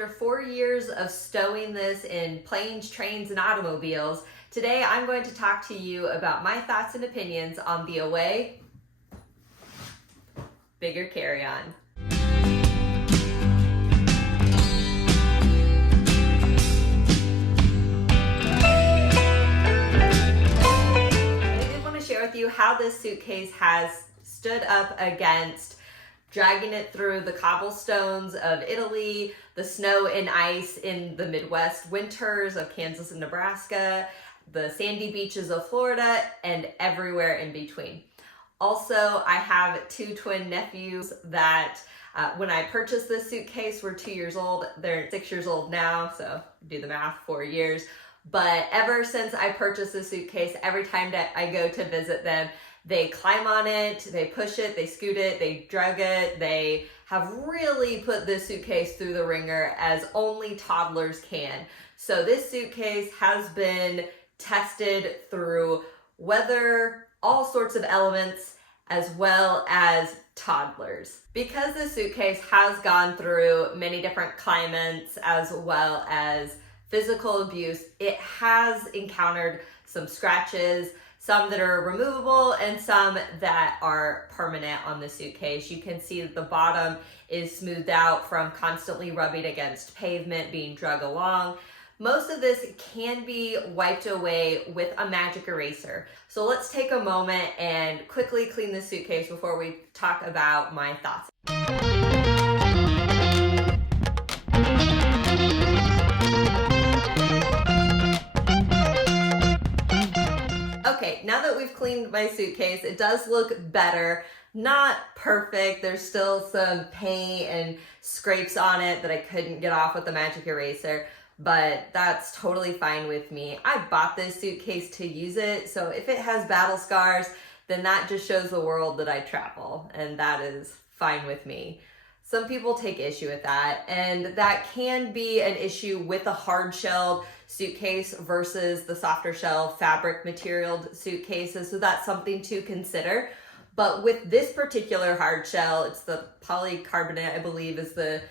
after 4 years of stowing this in planes, trains, and automobiles, today I'm going to talk to you about my thoughts and opinions on the Away Bigger Carry-On. I did want to share with you how this suitcase has stood up against dragging it through the cobblestones of Italy, the snow and ice in the Midwest winters of Kansas and Nebraska, the sandy beaches of Florida, and everywhere in between. Also, I have two twin nephews that when I purchased this suitcase were 2 years old. They're 6 years old now, so do the math, 4 years. But ever since I purchased this suitcase, every time that I go to visit them, they climb on it, they push it, they scoot it, they drug it. They have really put this suitcase through the ringer as only toddlers can. So this suitcase has been tested through weather, all sorts of elements, as well as toddlers. Because this suitcase has gone through many different climates as well as physical abuse, it has encountered some scratches, some that are removable and some that are permanent on the suitcase. You can see that the bottom is smoothed out from constantly rubbing against pavement, being drug along. Most of this can be wiped away with a magic eraser. So let's take a moment and quickly clean the suitcase before we talk about my thoughts. Okay, now that we've cleaned my suitcase, it does look better. Not perfect. There's still some paint and scrapes on it that I couldn't get off with the magic eraser, but that's totally fine with me. I bought this suitcase to use it, so if it has battle scars, then that just shows the world that I travel, and that is fine with me. Some people take issue with that, and that can be an issue with a hard-shelled suitcase versus the softer shell fabric materialed suitcases, so that's something to consider. But with this particular hard shell, it's the polycarbonate, I believe, is the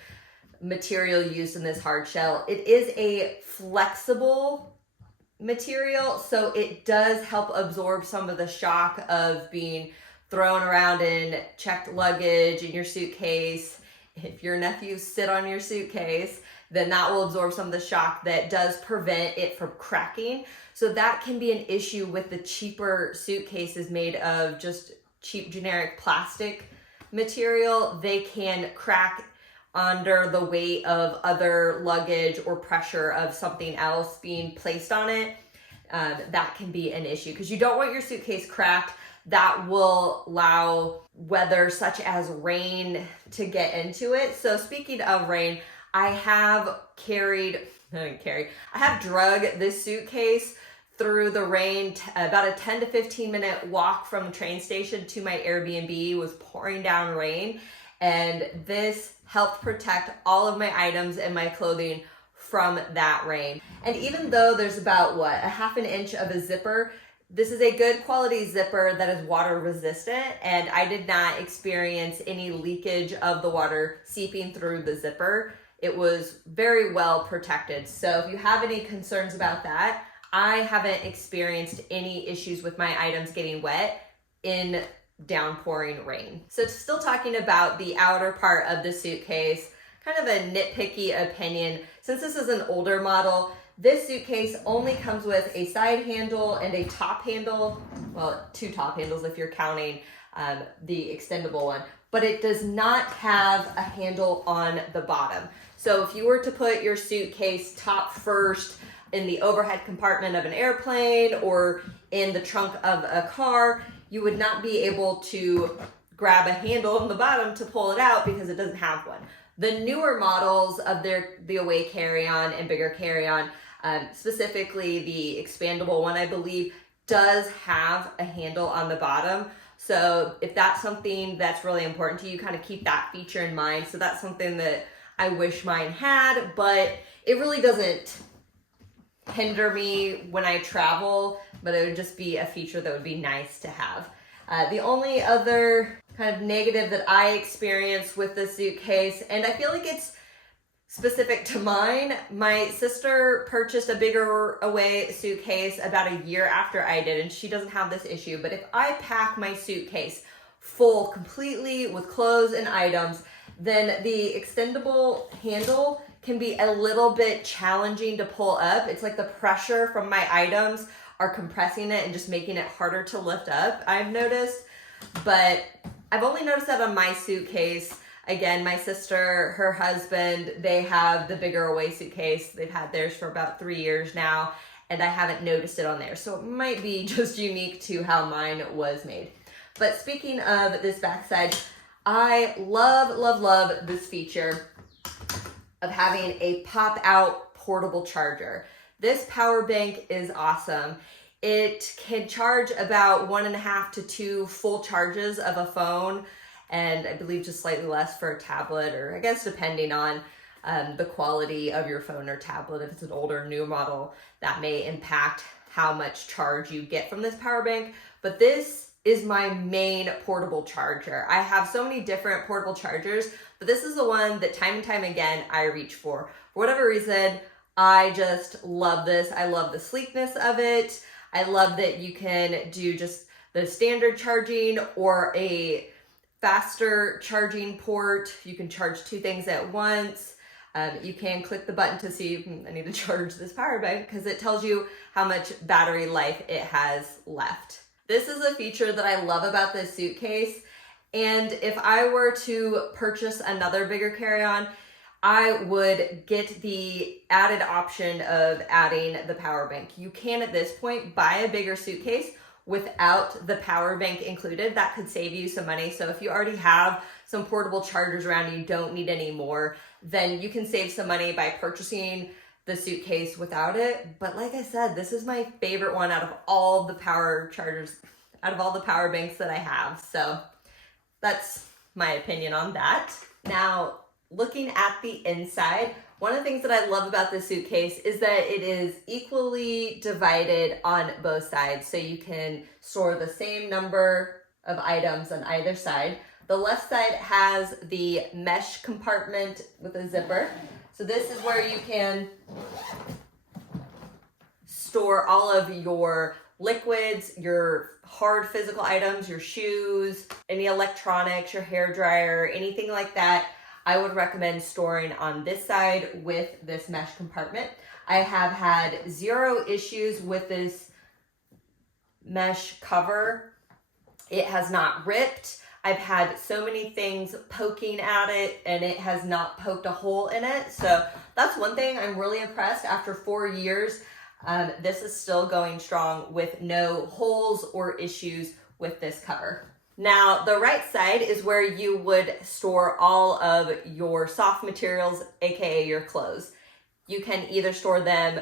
material used in this hard shell. It is a flexible material, so it does help absorb some of the shock of being thrown around in checked luggage in your suitcase. If your nephews sit on your suitcase, then that will absorb some of the shock that does prevent it from cracking. So that can be an issue with the cheaper suitcases made of just cheap generic plastic material. They can crack under the weight of other luggage or pressure of something else being placed on it. That can be an issue because you don't want your suitcase cracked. That will allow weather such as rain to get into it. So speaking of rain, I have drug this suitcase through the rain. About a 10 to 15 minute walk from the train station to my Airbnb was pouring down rain, and this helped protect all of my items and my clothing from that rain. And even though there's about a half an inch of a zipper, this is a good quality zipper that is water resistant, and I did not experience any leakage of the water seeping through the zipper. It was very well protected. So if you have any concerns about that, I haven't experienced any issues with my items getting wet in downpouring rain. So still talking about the outer part of the suitcase, kind of a nitpicky opinion. Since this is an older model, this suitcase only comes with a side handle and a top handle. Well, two top handles if you're counting the extendable one, but it does not have a handle on the bottom. So if you were to put your suitcase top first in the overhead compartment of an airplane or in the trunk of a car, you would not be able to grab a handle on the bottom to pull it out because it doesn't have one. The newer models of the Away Carry-On and Bigger Carry-On, specifically the expandable one, I believe, does have a handle on the bottom. So if that's something that's really important to you, kind of keep that feature in mind. So that's something that I wish mine had, but it really doesn't hinder me when I travel, but it would just be a feature that would be nice to have. The only other kind of negative that I experienced with the suitcase, and I feel like it's specific to mine, my sister purchased a bigger away suitcase about a year after I did, and she doesn't have this issue. But if I pack my suitcase full completely with clothes and items, then the extendable handle can be a little bit challenging to pull up. It's like the pressure from my items are compressing it and just making it harder to lift up, I've noticed. But I've only noticed that on my suitcase. Again, my sister, her husband, they have the bigger away suitcase. They've had theirs for about 3 years now, and I haven't noticed it on there. So it might be just unique to how mine was made. But speaking of this backside, I love, love, love this feature of having a pop-out portable charger. This power bank is awesome. It can charge about 1.5 to 2 full charges of a phone, and I believe just slightly less for a tablet, or I guess depending on the quality of your phone or tablet. If it's an older, new model, that may impact how much charge you get from this power bank. But this is my main portable charger. I have so many different portable chargers, but this is the one that time and time again I reach for. For whatever reason, I just love this. I love the sleekness of it. I love that you can do just the standard charging or a faster charging port. You can charge 2 things at once. You can click the button to see, I need to charge this power bank, because it tells you how much battery life it has left. This is a feature that I love about this suitcase. And if I were to purchase another bigger carry-on, I would get the added option of adding the power bank. You can at this point buy a bigger suitcase without the power bank included. That could save you some money. So if you already have some portable chargers around and you don't need any more, then you can save some money by purchasing the suitcase without it. But like I said, this is my favorite one out of all the power chargers, out of all the power banks that I have. So that's my opinion on that. Now, looking at the inside, one of the things that I love about this suitcase is that it is equally divided on both sides. So you can store the same number of items on either side. The left side has the mesh compartment with a zipper. So this is where you can store all of your liquids, your hard physical items, your shoes, any electronics, your hair dryer, anything like that. I would recommend storing on this side with this mesh compartment. I have had 0 issues with this mesh cover. It has not ripped. I've had so many things poking at it and it has not poked a hole in it. So that's one thing I'm really impressed. After 4 years, this is still going strong with no holes or issues with this cover. Now, the right side is where you would store all of your soft materials, aka your clothes. You can either store them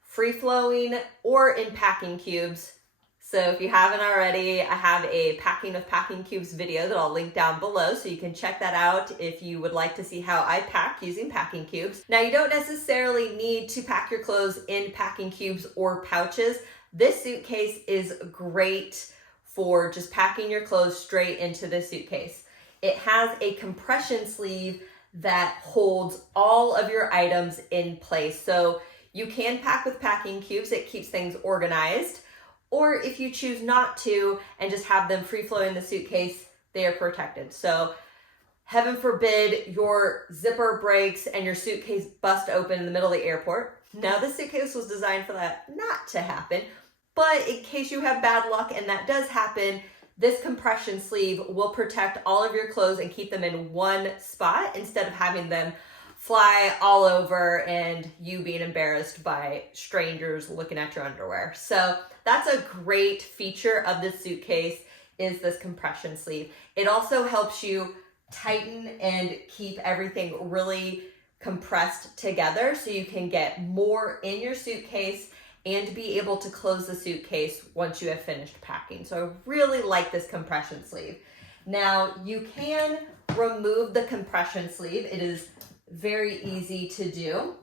free-flowing or in packing cubes. So if you haven't already, I have a packing with packing cubes video that I'll link down below, so you can check that out if you would like to see how I pack using packing cubes. Now, you don't necessarily need to pack your clothes in packing cubes or pouches. This suitcase is great for just packing your clothes straight into the suitcase. It has a compression sleeve that holds all of your items in place. So you can pack with packing cubes. It keeps things organized. Or if you choose not to and just have them free flow in the suitcase, they are protected. So heaven forbid your zipper breaks and your suitcase busts open in the middle of the airport. Now, this suitcase was designed for that not to happen. But in case you have bad luck and that does happen, this compression sleeve will protect all of your clothes and keep them in one spot instead of having them fly all over and you being embarrassed by strangers looking at your underwear. So that's a great feature of this suitcase, is this compression sleeve. It also helps you tighten and keep everything really compressed together so you can get more in your suitcase and be able to close the suitcase once you have finished packing. So I really like this compression sleeve. Now, you can remove the compression sleeve. It is very easy to do.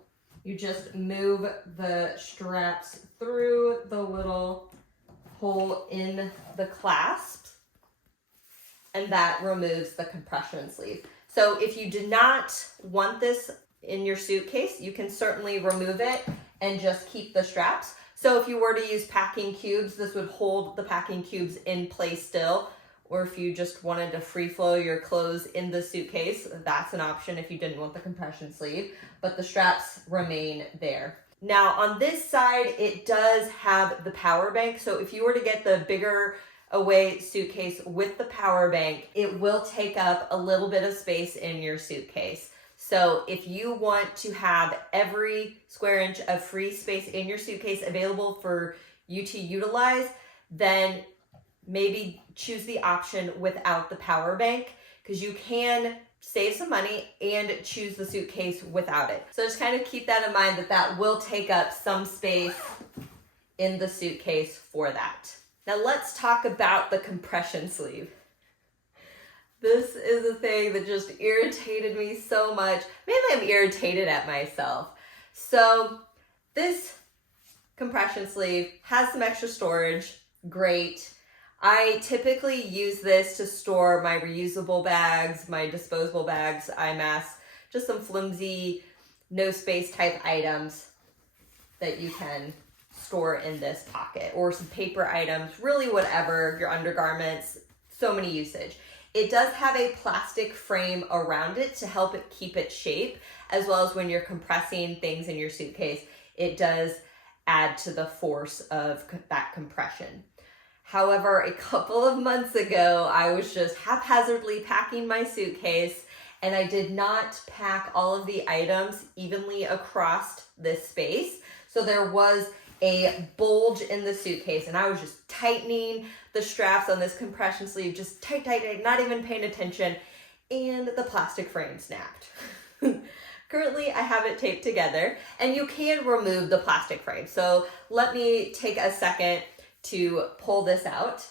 You just move the straps through the little hole in the clasp, and that removes the compression sleeve. So if you did not want this in your suitcase, you can certainly remove it and just keep the straps. So if you were to use packing cubes, this would hold the packing cubes in place still. Or if you just wanted to free flow your clothes in the suitcase, that's an option if you didn't want the compression sleeve, but the straps remain there. Now on this side, it does have the power bank. So if you were to get the bigger away suitcase with the power bank, it will take up a little bit of space in your suitcase. So if you want to have every square inch of free space in your suitcase available for you to utilize, then maybe choose the option without the power bank, because you can save some money and choose the suitcase without it. So just kind of keep that in mind, that that will take up some space in the suitcase for that. Now let's talk about the compression sleeve. This is a thing that just irritated me so much. Mainly I'm irritated at myself. So this compression sleeve has some extra storage, great. I typically use this to store my reusable bags, my disposable bags, eye masks, just some flimsy, no space type items that you can store in this pocket, or some paper items, really whatever, your undergarments, so many usage. It does have a plastic frame around it to help it keep its shape, as well as when you're compressing things in your suitcase, it does add to the force of that compression. However, a couple of months ago, I was just haphazardly packing my suitcase, and I did not pack all of the items evenly across this space. So there was a bulge in the suitcase, and I was just tightening the straps on this compression sleeve, just tight, not even paying attention, and the plastic frame snapped. Currently, I have it taped together, and you can remove the plastic frame. So let me take a second to pull this out.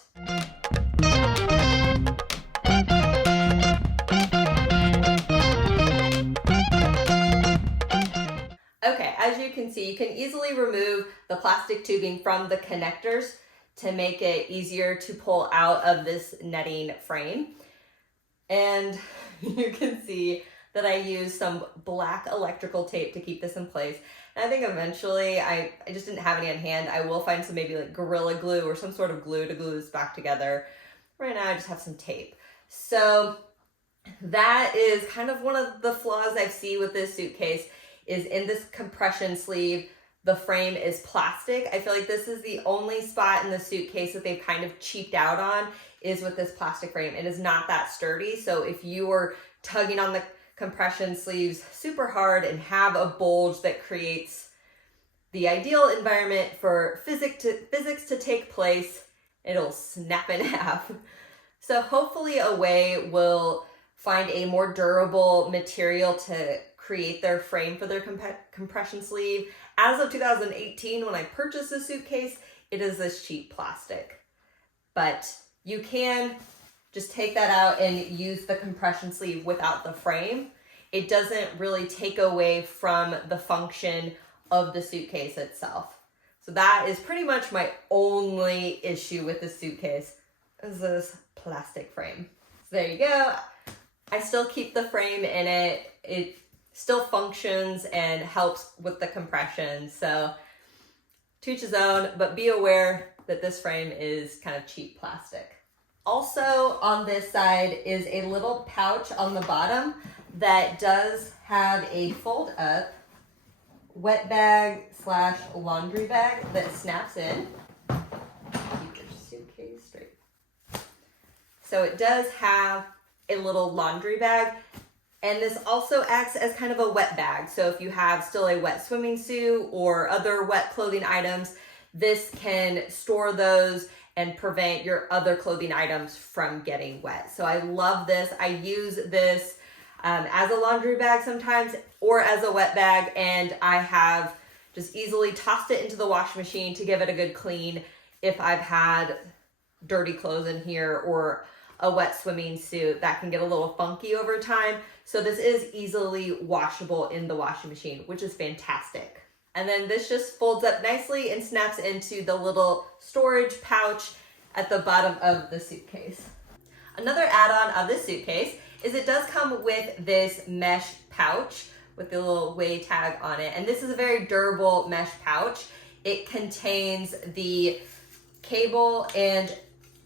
Okay, as you can see, you can easily remove the plastic tubing from the connectors to make it easier to pull out of this netting frame. And you can see that I use some black electrical tape to keep this in place. And I think eventually, I just didn't have any on hand. I will find some maybe like Gorilla Glue or some sort of glue to glue this back together. Right now I just have some tape. So that is kind of one of the flaws I see with this suitcase, is in this compression sleeve, the frame is plastic. I feel like this is the only spot in the suitcase that they've kind of cheaped out on, is with this plastic frame. It is not that sturdy. So if you are tugging on the compression sleeves super hard and have a bulge that creates the ideal environment for physics to take place, it'll snap in half. So hopefully Away will find a more durable material to create their frame for their compression sleeve. As of 2018, when I purchased this suitcase, it is this cheap plastic. But you can just take that out and use the compression sleeve without the frame. It doesn't really take away from the function of the suitcase itself. So that is pretty much my only issue with the suitcase, is this plastic frame. So there you go. I still keep the frame in it. It still functions and helps with the compression. So to each his own, but be aware that this frame is kind of cheap plastic. Also on this side is a little pouch on the bottom that does have a fold up wet bag / laundry bag that snaps in. Keep your suitcase straight. So it does have a little laundry bag, and this also acts as kind of a wet bag. So if you have still a wet swimming suit or other wet clothing items, this can store those and prevent your other clothing items from getting wet. So I love this. I use this as a laundry bag sometimes, or as a wet bag, and I have just easily tossed it into the washing machine to give it a good clean if I've had dirty clothes in here or a wet swimming suit that can get a little funky over time. So this is easily washable in the washing machine, which is fantastic. And then this just folds up nicely and snaps into the little storage pouch at the bottom of the suitcase. Another add-on of this suitcase is it does come with this mesh pouch with the little weigh tag on it. And this is a very durable mesh pouch. It contains the cable and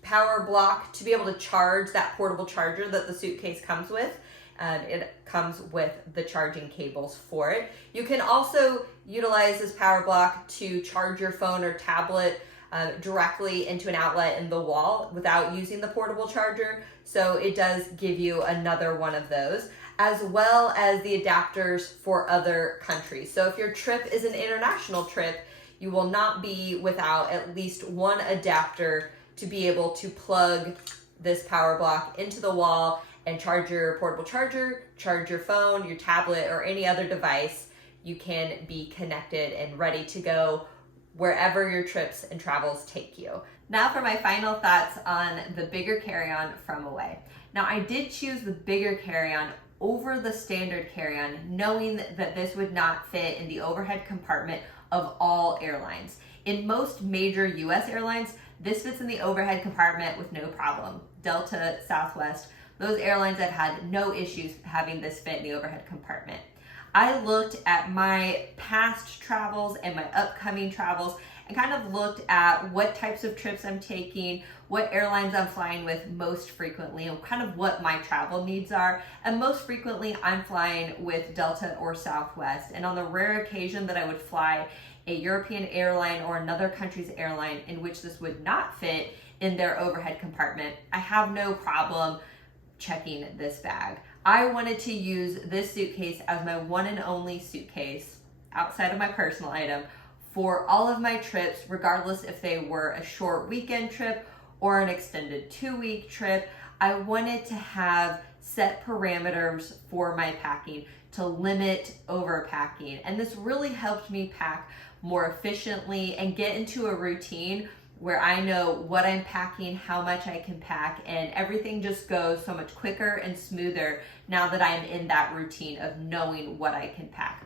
power block to be able to charge that portable charger that the suitcase comes with. It comes with the charging cables for it. You can also utilize this power block to charge your phone or tablet directly into an outlet in the wall without using the portable charger. So it does give you another one of those, as well as the adapters for other countries. So if your trip is an international trip, you will not be without at least one adapter to be able to plug this power block into the wall and charge your portable charger, charge your phone, your tablet, or any other device. You can be connected and ready to go wherever your trips and travels take you. Now for my final thoughts on the bigger carry-on from Away. Now I did choose the bigger carry-on over the standard carry-on, knowing that this would not fit in the overhead compartment of all airlines. In most major US airlines, this fits in the overhead compartment with no problem. Delta, Southwest, those airlines have had no issues having this fit in the overhead compartment. I looked at my past travels and my upcoming travels and kind of looked at what types of trips I'm taking, what airlines I'm flying with most frequently, and kind of what my travel needs are. And most frequently, I'm flying with Delta or Southwest. And on the rare occasion that I would fly a European airline or another country's airline in which this would not fit in their overhead compartment, I have no problem checking this bag. I wanted to use this suitcase as my one and only suitcase outside of my personal item for all of my trips, regardless if they were a short weekend trip or an extended 2-week trip. I wanted to have set parameters for my packing to limit overpacking. And this really helped me pack more efficiently and get into a routine where I know what I'm packing, how much I can pack, and everything just goes so much quicker and smoother now that I'm in that routine of knowing what I can pack.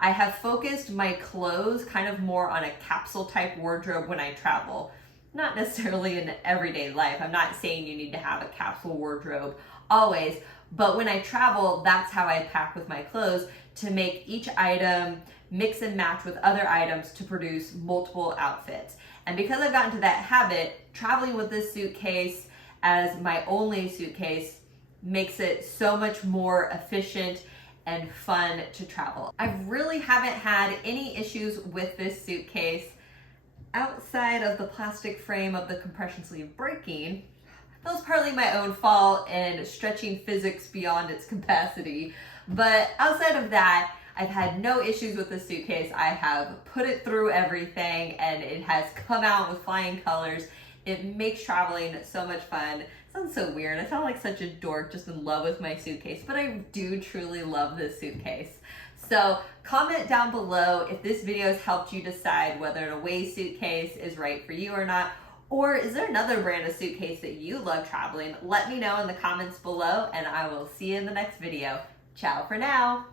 I have focused my clothes kind of more on a capsule type wardrobe when I travel. Not necessarily in everyday life. I'm not saying you need to have a capsule wardrobe always, but when I travel, that's how I pack with my clothes, to make each item mix and match with other items to produce multiple outfits. And because I've gotten to that habit, traveling with this suitcase as my only suitcase makes it so much more efficient and fun to travel. I really haven't had any issues with this suitcase outside of the plastic frame of the compression sleeve breaking. That was partly my own fault and stretching physics beyond its capacity. But outside of that, I've had no issues with this suitcase. I have put it through everything and it has come out with flying colors. It makes traveling so much fun. It sounds so weird. I sound like such a dork just in love with my suitcase, but I do truly love this suitcase. So comment down below if this video has helped you decide whether an Away suitcase is right for you or not, or is there another brand of suitcase that you love traveling? Let me know in the comments below and I will see you in the next video. Ciao for now.